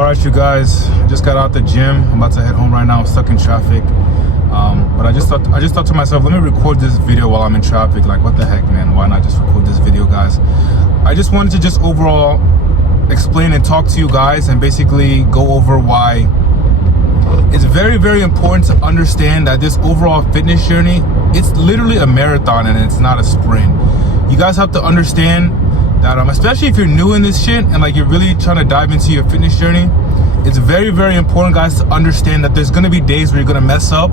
All right, you guys, just got out the gym. I'm about to head home right now. I'm stuck in traffic, but I just thought to myself, let me record this video while I'm in traffic. Like, what the heck, man? Why not just record this video, guys? I just wanted to just overall explain and talk to you guys and basically go over why it's very, very important to understand that this overall fitness journey, it's literally a marathon and it's not a sprint. You guys have to understand that, especially if you're new in this shit and like you're really trying to dive into your fitness journey, it's very, very important, guys, to understand that there's gonna be days where you're gonna mess up.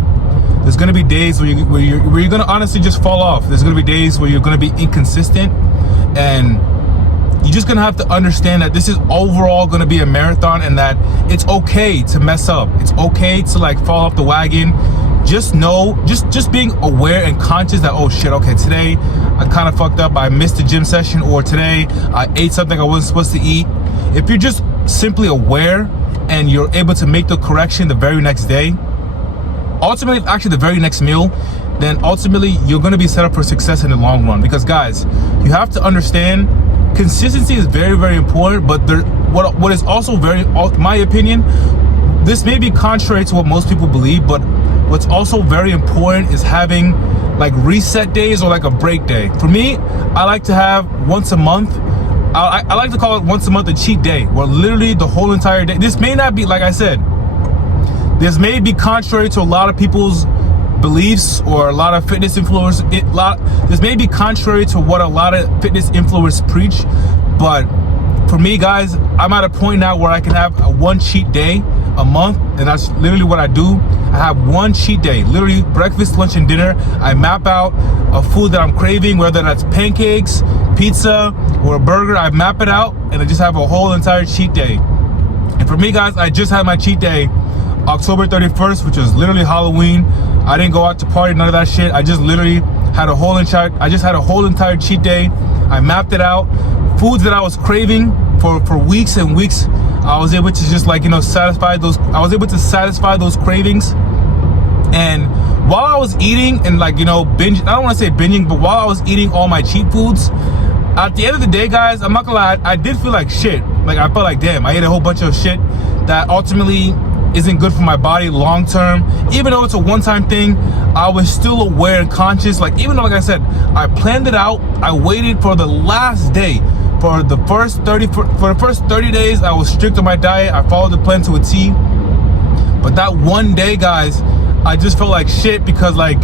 There's gonna be days where you're gonna honestly just fall off. There's gonna be days where you're gonna be inconsistent, and you're just gonna have to understand that this is overall gonna be a marathon, and that it's okay to mess up. It's okay to like fall off the wagon. Just know, just being aware and conscious that, oh shit, okay, today I kind of fucked up, I missed a gym session, or today I ate something I wasn't supposed to eat. If you're just simply aware and you're able to make the correction the very next day, ultimately, actually the very next meal, then ultimately you're gonna be set up for success in the long run. Because guys, you have to understand, consistency is very, very important, but what is also very, my opinion, this may be contrary to what most people believe, but what's also very important is having like reset days or like a break day. For me, I like to have once a month, I like to call it once a month a cheat day, where literally the whole entire day, this may not be, like I said, this may be contrary to a lot of people's beliefs or a lot of fitness influencers. This may be contrary to what a lot of fitness influencers preach, but for me, guys, I'm at a point now where I can have one cheat day a month, and that's literally what I do. I have one cheat day, literally breakfast, lunch, and dinner. I map out a food that I'm craving, whether that's pancakes, pizza, or a burger. I map it out, and I just have a whole entire cheat day. And for me, guys, I just had my cheat day October 31st, which was literally Halloween. I didn't go out to party, none of that shit. I just literally had a whole entire cheat day. I mapped it out. Foods that I was craving for weeks and weeks, I was able to just, like, you know, satisfy those. I was able to satisfy those cravings. And while I was eating and, like, you know, binge, I don't want to say binging, but while I was eating all my cheat foods, at the end of the day, guys, I'm not gonna lie, I did feel like shit. Like, I felt like, damn, I ate a whole bunch of shit that ultimately isn't good for my body long term. Even though it's a one-time thing, I was still aware and conscious. Like, even though, like I said, I planned it out, I waited for the last day. For the first 30 days, I was strict on my diet. I followed the plan to a T. But that one day, guys, I just felt like shit, because like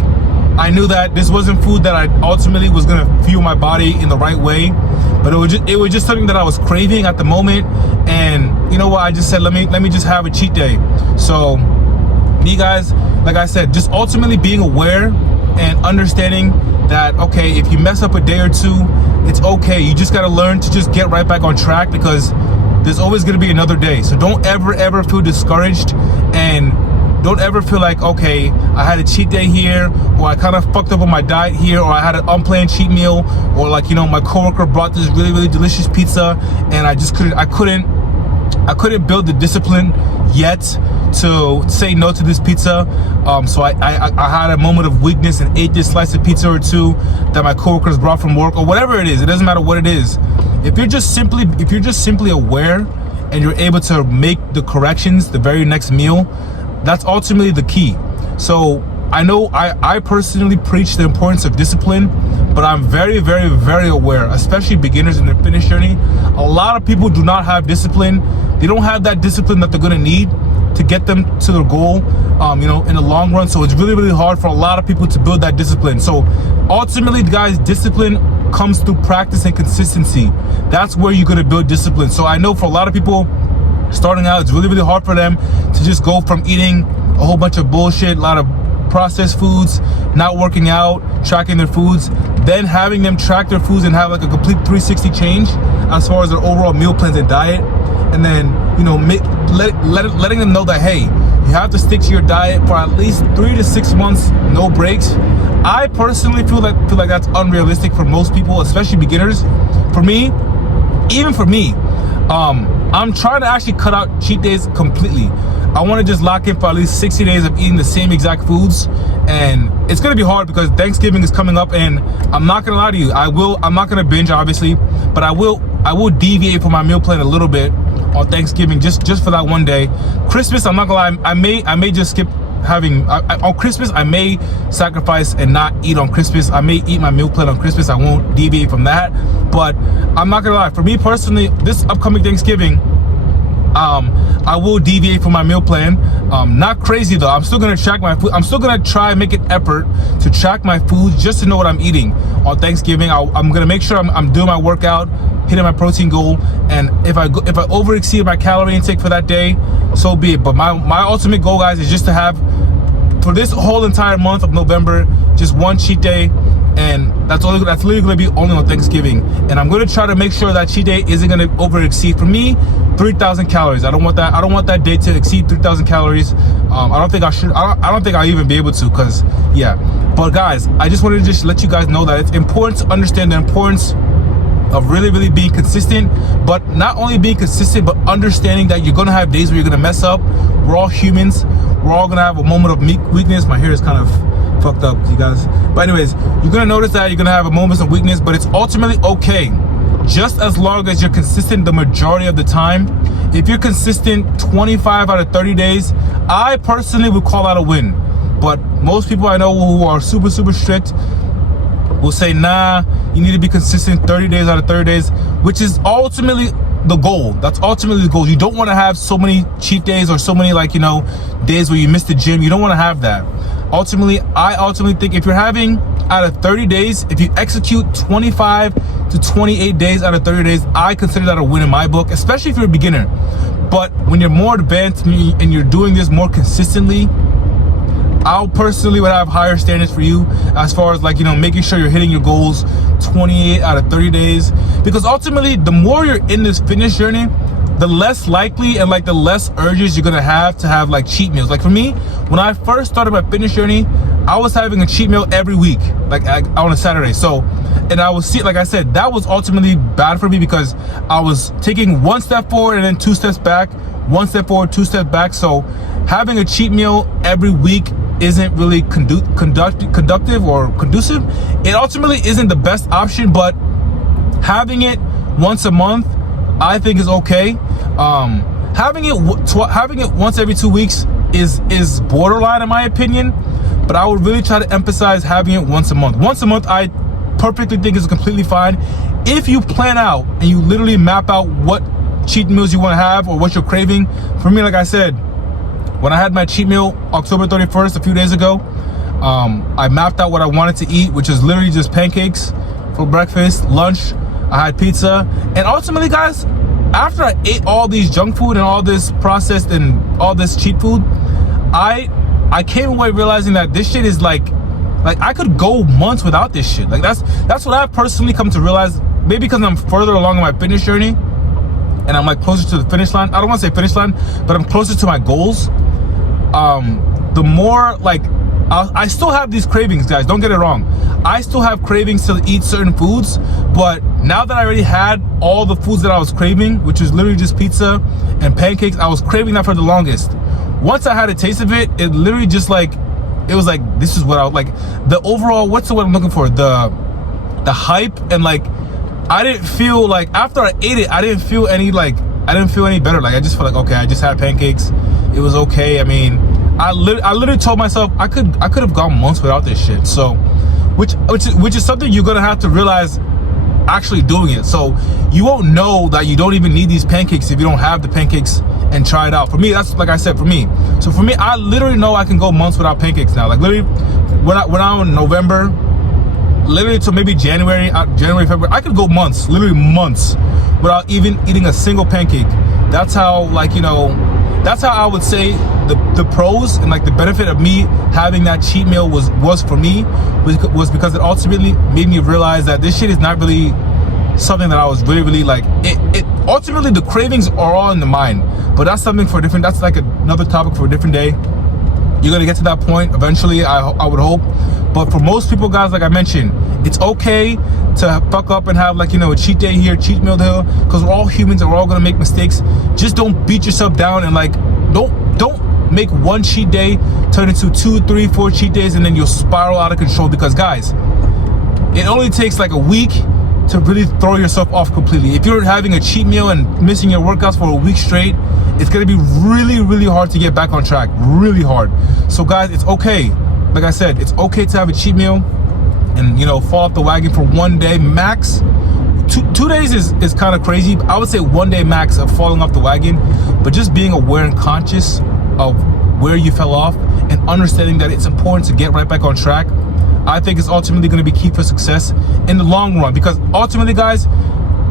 I knew that this wasn't food that I ultimately was gonna fuel my body in the right way. But it was just something that I was craving at the moment. And you know what? I just said, let me just have a cheat day. So me, guys, like I said, just ultimately being aware and understanding that, okay, if you mess up a day or two, it's okay. You just gotta learn to just get right back on track, because there's always gonna be another day. So don't ever feel discouraged, and don't ever feel like, okay, I had a cheat day here, or I kind of fucked up on my diet here, or I had an unplanned cheat meal, or like, you know, my coworker brought this really, really delicious pizza and I just couldn't build the discipline yet to say no to this pizza. So I had a moment of weakness and ate this slice of pizza or two that my coworkers brought from work, or whatever it is. It doesn't matter what it is. If you're just simply aware and you're able to make the corrections the very next meal, that's ultimately the key. So I know I personally preach the importance of discipline, but I'm very, very, very aware, especially beginners in their fitness journey. A lot of people do not have discipline. They don't have that discipline that they're gonna need to get them to their goal, you know, in the long run. So it's really, really hard for a lot of people to build that discipline. So ultimately, guys, discipline comes through practice and consistency. That's where you're gonna build discipline. So I know for a lot of people starting out, it's really, really hard for them to just go from eating a whole bunch of bullshit, a lot of processed foods, not working out, tracking their foods, then having them track their foods and have like a complete 360 change as far as their overall meal plans and diet. And then, you know, letting them know that, hey, you have to stick to your diet for at least 3 to 6 months, no breaks. I personally feel like that's unrealistic for most people, especially beginners. For me, even for me, I'm trying to actually cut out cheat days completely. I want to just lock in for at least 60 days of eating the same exact foods, and it's gonna be hard because Thanksgiving is coming up, and I'm not gonna lie to you, I'm not gonna binge obviously, but I will deviate from my meal plan a little bit, on Thanksgiving just for that one day. Christmas, I'm not gonna lie, I may just skip having on Christmas. I may sacrifice and not eat on Christmas. I may eat my meal plan on Christmas. I won't deviate from that. But I'm not gonna lie, for me personally, this upcoming Thanksgiving, I will deviate from my meal plan. Not crazy though. I'm still gonna track my food. I'm still gonna try and make an effort to track my food just to know what I'm eating on Thanksgiving. I'm gonna make sure I'm doing my workout, hitting my protein goal, and if I over exceed my calorie intake for that day, so be it. But my ultimate goal, guys, is just to have, for this whole entire month of November, just one cheat day, and that's literally gonna be only on Thanksgiving. And I'm gonna try to make sure that cheat day isn't gonna over exceed, for me, 3,000 calories. I don't want that day to exceed 3,000 calories. I don't think I should. I don't think I'll even be able to, cause yeah. But guys, I just wanted to just let you guys know that it's important to understand the importance of really being consistent, but not only being consistent, but understanding that you're gonna have days where you're gonna mess up. We're all humans. We're all gonna have a moment of weakness. My hair is kind of fucked up, you guys. But anyways, you're gonna notice that you're gonna have a moments of weakness, but it's ultimately okay, just as long as you're consistent the majority of the time. If you're consistent 25 out of 30 days, I personally would call that a win. But most people I know who are super strict will say, nah, you need to be consistent 30 days out of 30 days, which is ultimately the goal. That's ultimately the goal. You don't want to have so many cheat days or so many, like, you know, days where you miss the gym. You don't want to have that. I ultimately think if you're having, out of 30 days, if you execute 25 to 28 days out of 30 days, I consider that a win in my book, especially if you're a beginner. But when you're more advanced and you're doing this more consistently, I personally would have higher standards for you as far as, like, you know, making sure you're hitting your goals 28 out of 30 days. Because ultimately, the more you're in this fitness journey, the less likely and like the less urges you're gonna have to have like cheat meals. Like for me, when I first started my fitness journey, I was having a cheat meal every week, like on a Saturday. So, and I was, like I said, that was ultimately bad for me because I was taking one step forward and then 2 steps back, 1 step forward, 2 steps back. So having a cheat meal every week isn't really conductive or conducive. It ultimately isn't the best option, but having it once a month, I think is okay. Having it once every 2 weeks is borderline in my opinion, but I would really try to emphasize having it once a month. Once a month, I perfectly think is completely fine. If you plan out and you literally map out what cheat meals you want to have or what you're craving. For me, like I said, when I had my cheat meal October 31st, a few days ago, I mapped out what I wanted to eat, which is literally just pancakes for breakfast. Lunch, I had pizza. And ultimately, guys, after I ate all these junk food and all this processed and all this cheap food, I came away realizing that this shit is like I could go months without this shit. Like that's what I've personally come to realize. Maybe because I'm further along in my fitness journey and I'm like closer to the finish line. I don't want to say finish line, but I'm closer to my goals. The more like I still have these cravings, guys, don't get it wrong. I still have cravings to eat certain foods, but now that I already had all the foods that I was craving, which was literally just pizza and pancakes, I was craving that for the longest. Once I had a taste of it, it literally just like, it was like, this is what I like, the overall, what's the word I'm looking for? The hype, and like, I didn't feel like, after I ate it, I didn't feel any better. Like, I just felt like, okay, I just had pancakes. It was okay. I mean, I literally told myself I could have gone months without this shit. So, which is something you're gonna have to realize actually doing it. So you won't know that you don't even need these pancakes if you don't have the pancakes and try it out. For me, that's, like I said, for me. So for me, I literally know I can go months without pancakes now. Like literally, when I'm in November, literally to maybe January, February, I could go months, literally months, without even eating a single pancake. That's how, like, you know, that's how I would say the pros and like the benefit of me having that cheat meal was for me, was because it ultimately made me realize that this shit is not really something that I was really like. It ultimately, the cravings are all in the mind, but that's something for a different, that's like another topic for a different day. You're gonna get to that point eventually, I would hope. But for most people, guys, like I mentioned, it's okay to fuck up and have, like, you know, a cheat day here, cheat meal there, because we're all humans and we're all gonna make mistakes. Just don't beat yourself down and like, don't make one cheat day turn into 2, 3, 4 cheat days and then you'll spiral out of control. Because guys, it only takes like a week to really throw yourself off completely. If you're having a cheat meal and missing your workouts for a week straight, it's gonna be really, really hard to get back on track, really hard. So guys, it's okay. Like I said, it's okay to have a cheat meal and, you know, fall off the wagon for 1 day max. Two days is kind of crazy. I would say 1 day max of falling off the wagon, but just being aware and conscious of where you fell off and understanding that it's important to get right back on track, I think is ultimately going to be key for success in the long run. Because ultimately, guys,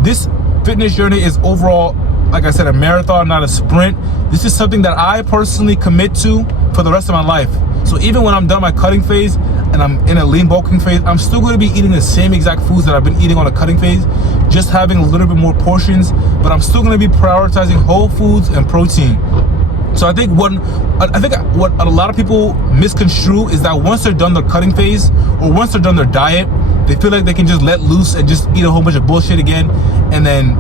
this fitness journey is overall, like I said, a marathon, not a sprint. This is something that I personally commit to for the rest of my life. So even when I'm done my cutting phase and I'm in a lean bulking phase, I'm still going to be eating the same exact foods that I've been eating on a cutting phase, just having a little bit more portions, but I'm still going to be prioritizing whole foods and protein. So I think what a lot of people misconstrue is that once they're done their cutting phase or once they're done their diet, they feel like they can just let loose and just eat a whole bunch of bullshit again, and then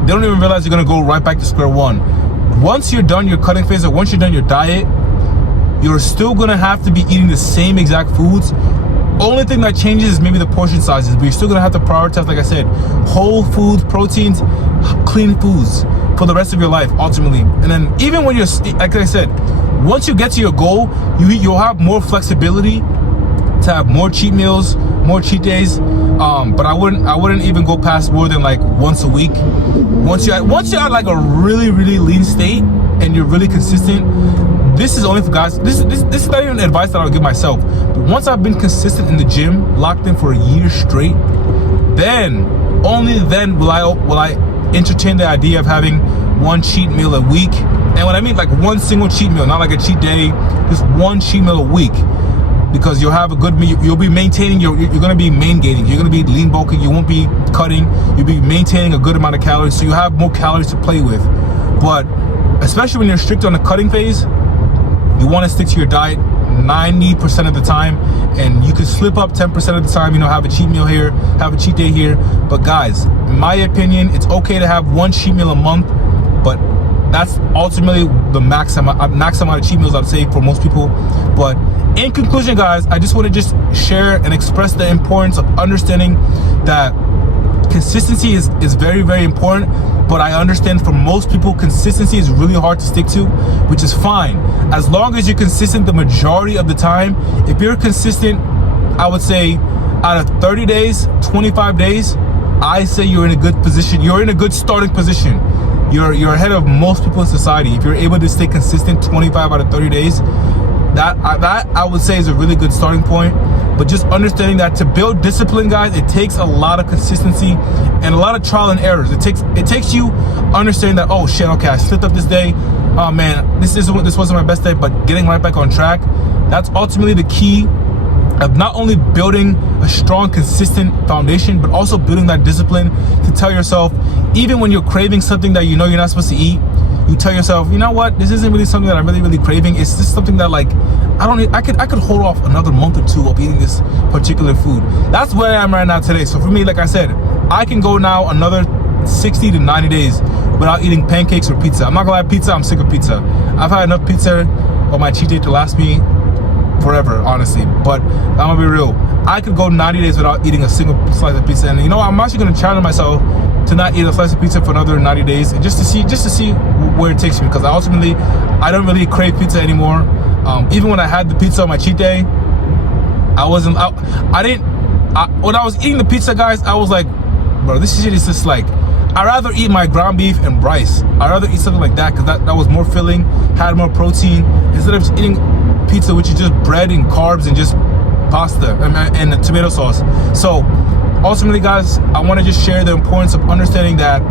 they don't even realize you're gonna go right back to square one. Once you're done your cutting phase or once you're done your diet, you're still gonna have to be eating the same exact foods. Only thing that changes is maybe the portion sizes, but you're still gonna have to prioritize, like I said, whole foods, proteins, clean foods for the rest of your life, ultimately. And then even when you're, like I said, once you get to your goal, you'll have more flexibility to have more cheat meals, more cheat days. But I wouldn't even go past more than like once a week. Once you're at like a really, really lean state and you're really consistent, this is only for guys. This is not even advice that I would give myself. But once I've been consistent in the gym, locked in for a year straight, then only then will I entertain the idea of having one cheat meal a week. And when I mean like one single cheat meal, not like a cheat day, just one cheat meal a week. Because you'll have a good meal, you'll be maintaining you're gonna be main gaining, you're gonna be lean bulking, you won't be cutting, you'll be maintaining a good amount of calories, so you have more calories to play with. But especially when you're strict on the cutting phase, you want to stick to your diet 90% of the time, and you can slip up 10% of the time, you know, have a cheat meal here, have a cheat day here. But guys, in my opinion, it's okay to have one cheat meal a month, but that's ultimately the max amount of cheat meals I'd say for most people. But in conclusion, guys, I just want to just share and express the importance of understanding that consistency is very, very important. But I understand for most people, consistency is really hard to stick to, which is fine. As long as you're consistent the majority of the time. If you're consistent, I would say out of 30 days, 25 days, I say you're in a good position. You're in a good starting position. You're ahead of most people in society. If you're able to stay consistent 25 out of 30 days, that I would say is a really good starting point. But just understanding that to build discipline, guys, it takes a lot of consistency and a lot of trial and errors. It takes you understanding that, oh shit, okay, I slipped up this day. Oh man, this wasn't my best day, but getting right back on track. That's ultimately the key of not only building a strong, consistent foundation, but also building that discipline to tell yourself, even when you're craving something that you know you're not supposed to eat, you tell yourself, you know what, this isn't really something that I'm really, really craving. It's just something that like, I could hold off another month or two of eating this particular food. That's where I am right now today. So for me, like I said, I can go now another 60 to 90 days without eating pancakes or pizza. I'm not gonna lie, pizza, I'm sick of pizza. I've had enough pizza on my cheat day to last me forever, honestly. But I'm gonna be real, I could go 90 days without eating a single slice of pizza. And you know, I'm actually gonna challenge myself to not eat a slice of pizza for another 90 days, and just to see where it takes me. Because I don't really crave pizza anymore. Even when I had the pizza on my cheat day, when I was eating the pizza, guys, I was like, bro, this shit is just like, I'd rather eat my ground beef and rice. I'd rather eat something like that, because that was more filling, had more protein, instead of just eating pizza, which is just bread and carbs and just pasta and the tomato sauce. So ultimately, guys, I want to just share the importance of understanding that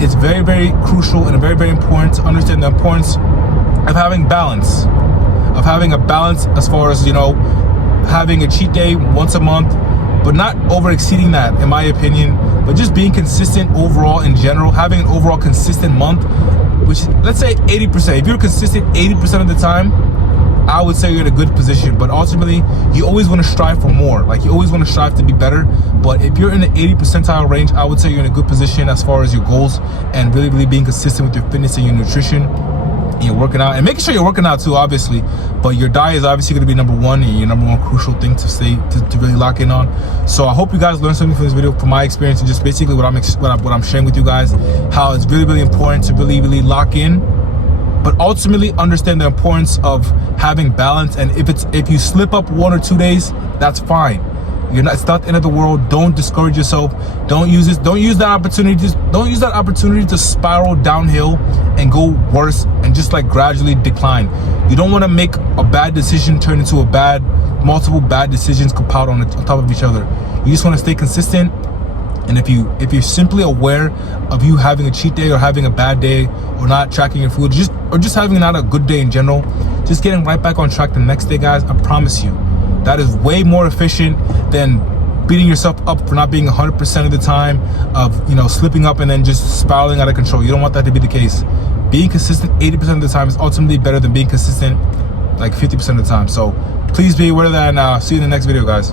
it's very, very crucial and very, very important to understand the importance of having balance, of having a balance as far as, you know, having a cheat day once a month, but not over exceeding that, in my opinion, but just being consistent overall in general, having an overall consistent month, which, let's say 80%. If you're consistent 80% of the time, I would say you're in a good position. But ultimately, you always want to strive for more. Like, you always want to strive to be better. But if you're in the 80 percentile range, I would say you're in a good position as far as your goals and really, really being consistent with your fitness and your nutrition. and you're working out, and making sure you're working out too, obviously, but your diet is obviously going to be number one, and your number one crucial thing to stay to really lock in on. So I hope you guys learned something from this video, from my experience, and just basically what I'm sharing with you guys, how it's really important to really lock in, but ultimately understand the importance of having balance. And if you slip up 1 or 2 days, that's fine. It's not the end of the world. Don't discourage yourself. Don't use that opportunity to spiral downhill and go worse and just like gradually decline. You don't want to make a bad decision turn into multiple bad decisions compiled on top of each other. You just want to stay consistent. And if you're simply aware of you having a cheat day or having a bad day or not tracking your food, or just having not a good day in general, just getting right back on track the next day, guys, I promise you, that is way more efficient than beating yourself up for not being 100% of the time, of, you know, slipping up and then just spiraling out of control. You don't want that to be the case. Being consistent 80% of the time is ultimately better than being consistent like 50% of the time. So please be aware of that, and see you in the next video, guys.